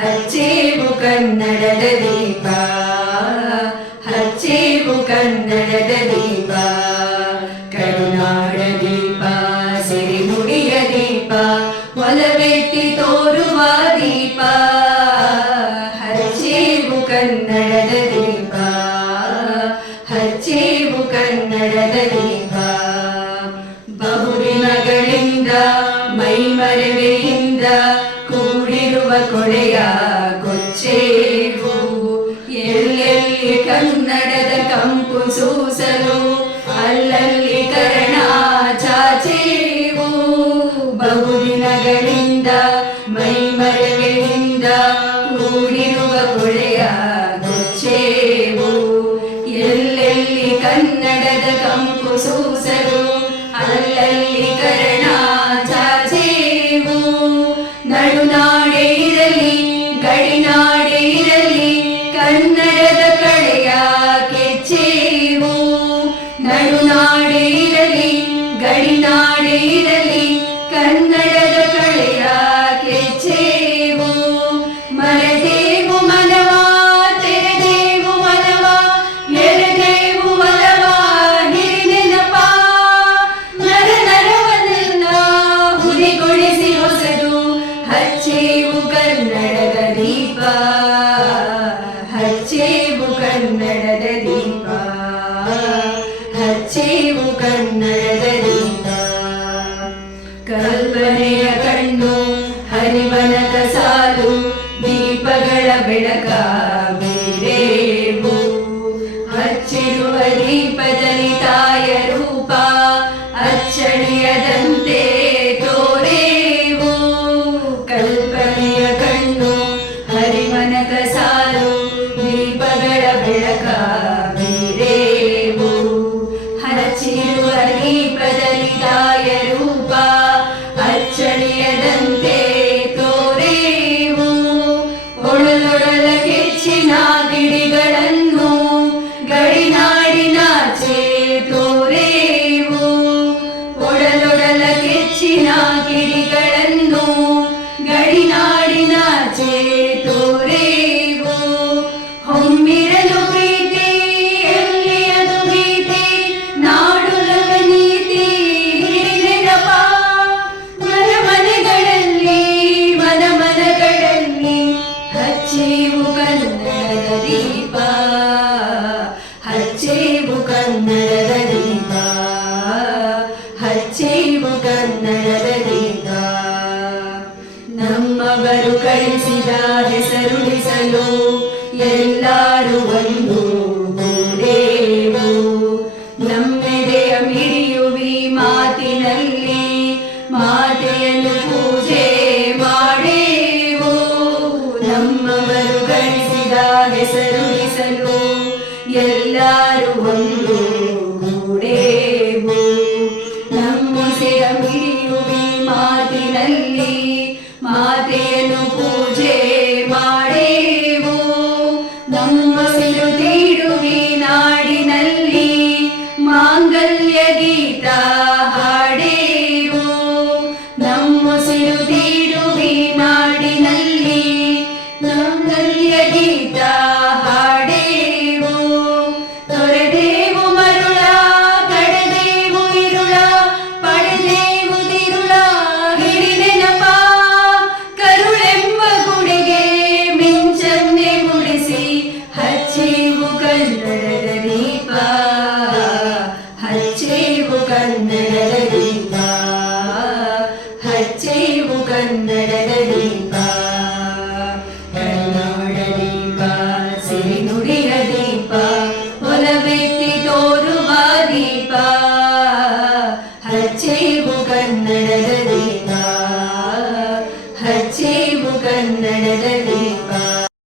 ಹಚ್ಚೇವು ಕನ್ನಡದ ದೀಪ. ಹಚ್ಚೇವು ಕನ್ನಡದ ದೀಪ. ಕರುನಾಡ ದೀಪ ಸಿರಿನುಡಿಯ ದೀಪ ಒಲವೆಟ್ಟಿ ತೋರುವ ದೀಪ. ಹಚ್ಚೇವು ಕನ್ನಡದ ದೀಪ. ಹಚ್ಚೇವು ಕನ್ನಡದ ದೀಪ. ಬಹುದಿನಗಳಿಂದ ಮೈಮರೆವೆಯಿಂದ ಕೂಡಿರುವ ಕೊಳೆಯ ಕನ್ನಡದ ಕಂಪು ಸೂಸಲು, ಅಲ್ಲಲ್ಲಿ ಕರ್ಣ ಚಾಚೇವು. ಬಹುದಿನಗಳಿಂದ ಮೈಮರವೆಯಿಂದ ಕೂಡಿರುವ ಕೊಳೆಯ ಗೊಚ್ಚೇವು ಎಲ್ಲೆಲ್ಲಿ ಕನ್ನಡದ ಕಂಪು ಸೂಸಲು ಹಚ್ಚೇವು ಕನ್ನಡದ ದೀಪ. ಹಚ್ಚೇವು ಕನ್ನಡದ ದೀಪ. ಕಲ್ಪನೆಯ ಕಣ್ಣು, ಹರಿವನದ ಸಾಲು, ದೀಪಗಳ ಬೆಳಕ ಬೀರೇವು. ಹಚ್ಚಿರುವ ದೀಪದಲ್ಲಿ ತಾಯ ತಾಯ ರೂಪ ಅಚ್ಚಳಿಯದಂತೆ ತೋರೇವು ಒಳಲೊಡಲ ಕೆಚ್ಚಿನ ಗಿಡಿಗಳನ್ನು ಗಡಿನಾಡಿನಾಚೆ ತೋರೇವು ಒಡಲೊಡಲ ಕೆಚ್ಚಿನ ಗಿಡಿಗಳನ್ನು ಗಡಿನಾಡಿನಾಚೆ ನಮ್ಮವರು ಕಳಿಸಿದ ಹೆಸರುಳಿಸಲು ಎಲ್ಲರೂ ಒಂದು ಗೂಡೇವು ನಮ್ಮೆದೆಯ ಮಿಡಿಯುವಿ ಮಾತಿನಲ್ಲಿ, ಮಾತೆಯನ್ನು ಪೂಜೆ ಮಾಡೇವು. ನಮ್ಮವರು ಕಳಿಸಿದ ಹೆಸರುಳಿಸಲು ಎಲ್ಲರೂ ಒಂದು